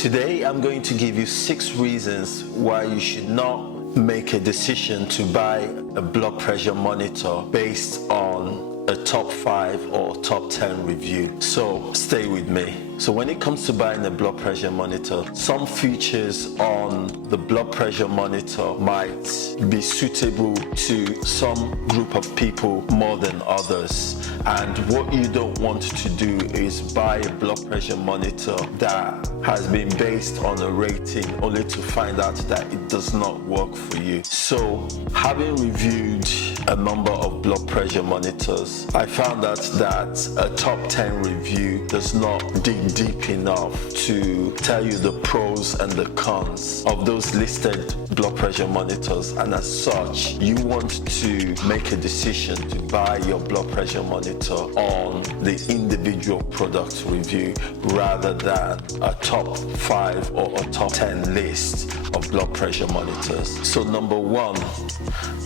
Today I'm going to give you 6 reasons why you should not make a decision to buy a blood pressure monitor based on a top 5 or top 10 review. So stay with me. So when it comes to buying a blood pressure monitor, some features on the blood pressure monitor might be suitable to some group of people more than others. And what you don't want to do is buy a blood pressure monitor that has been based on a rating only to find out that it does not work for you. So having reviewed a number of blood pressure monitors, I found out that a top 10 review does not dig deep enough to tell you the pros and the cons of those listed blood pressure monitors, and as such you want to make a decision to buy your blood pressure monitor on the individual product review rather than a top 5 or a top 10 list of blood pressure monitors. So number 1,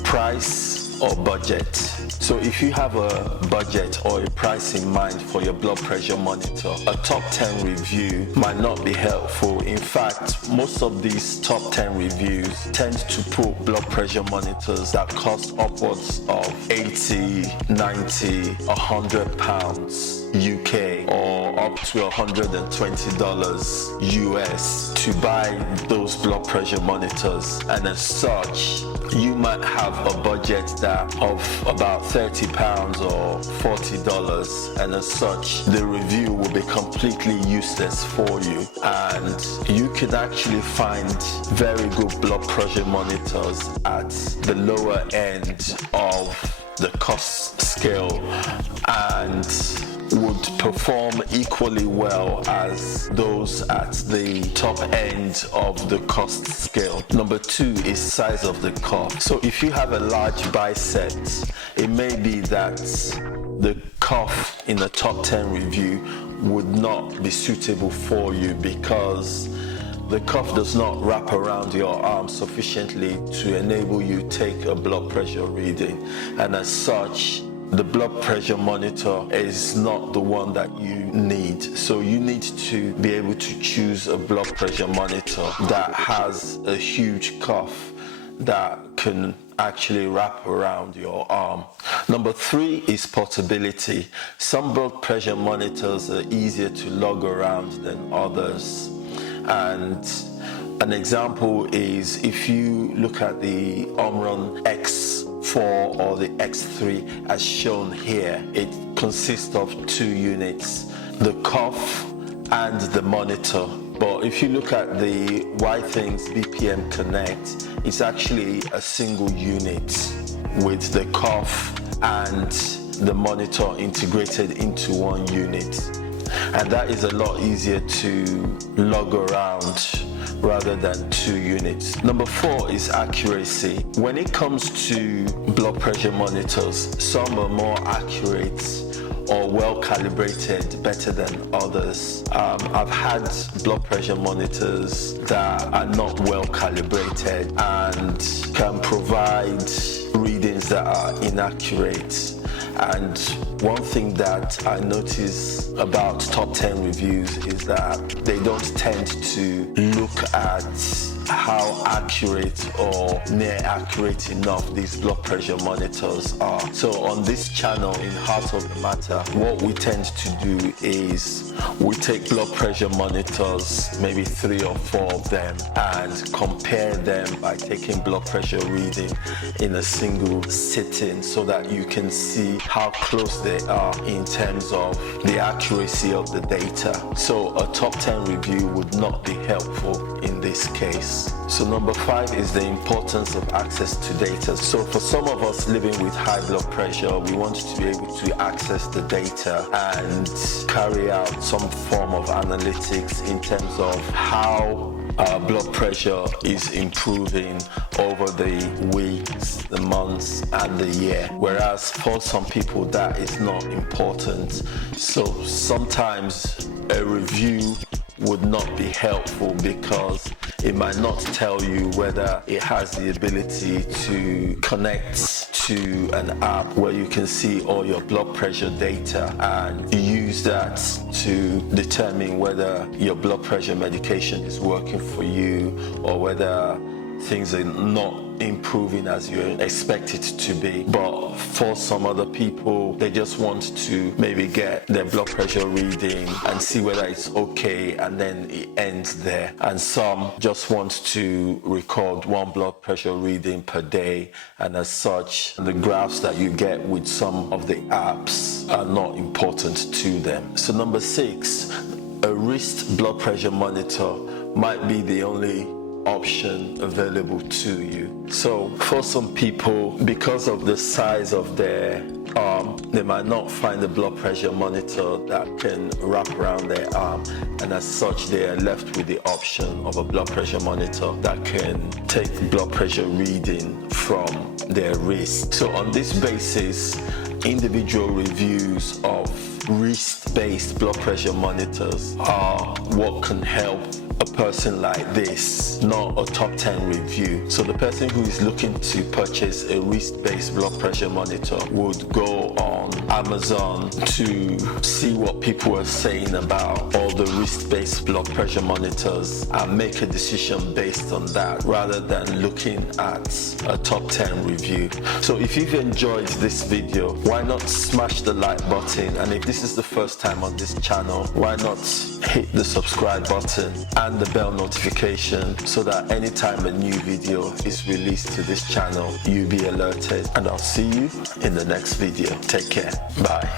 price or budget. So if you have a budget or a price in mind for your blood pressure monitor, a top 10 review might not be helpful. In fact, most of these top 10 reviews tend to put blood pressure monitors that cost upwards of 80, 90, 100 pounds UK or up to $120 US to buy those blood pressure monitors, and as such you might have a budget that of about £30 or $40, and as such the review will be completely useless for you, and you can actually find very good blood pressure monitors at the lower end of the cost scale and would perform equally well as those at the top end of the cost scale. Number 2 is size of the cuff. So if you have a large bicep, it may be that the cuff in the top 10 review would not be suitable for you because the cuff does not wrap around your arm sufficiently to enable you to take a blood pressure reading, and as such the blood pressure monitor is not the one that you need. So you need to be able to choose a blood pressure monitor that has a huge cuff that can actually wrap around your arm. Number 3 is portability. Some blood pressure monitors are easier to lug around than others, and an example is if you look at the Omron X4 or the X3 as shown here, it consists of 2 units, the cuff and the monitor. But if you look at the Y-Things BPM Connect, it's actually a single unit with the cuff and the monitor integrated into one unit, and that is a lot easier to lug around rather than 2 units. Number 4 is accuracy. When it comes to blood pressure monitors, some are more accurate or well calibrated better than others. I've had blood pressure monitors that are not well calibrated and can provide readings that are inaccurate. And one thing that I notice about top 10 reviews is that they don't tend to look at how accurate or near accurate enough these blood pressure monitors are. So on this channel in Heart of the Matter, what we tend to do is we take blood pressure monitors, maybe 3 or 4 of them, and compare them by taking blood pressure reading in a single sitting so that you can see how close they are in terms of the accuracy of the data. So a top 10 review would not be helpful in this case. So number 5 is the importance of access to data. So for some of us living with high blood pressure, we want to be able to access the data and carry out some form of analytics in terms of how our blood pressure is improving over the weeks, the months and the year, whereas for some people that is not important. So sometimes a review would not be helpful because it might not tell you whether it has the ability to connect to an app where you can see all your blood pressure data and use that to determine whether your blood pressure medication is working for you or whether things are not improving as you expect it to be. But for some other people, they just want to maybe get their blood pressure reading and see whether it's okay, and then it ends there. And some just want to record one blood pressure reading per day, and as such, the graphs that you get with some of the apps are not important to them. So number 6, a wrist blood pressure monitor might be the only option available to you. So for some people, because of the size of their arm, they might not find a blood pressure monitor that can wrap around their arm, and as such they are left with the option of a blood pressure monitor that can take blood pressure reading from their wrist. So on this basis, individual reviews of wrist-based blood pressure monitors are what can help a person like this, not a top 10 review. So the person who is looking to purchase a wrist-based blood pressure monitor would go on Amazon to see what people are saying about all the wrist-based blood pressure monitors and make a decision based on that, rather than looking at a top 10 review. So if you've enjoyed this video, why not smash the like button, and if this is the first time on this channel, why not hit the subscribe button and the bell notification so that anytime a new video is released to this channel, you'll be alerted. And I'll see you in the next video. Take care. Bye.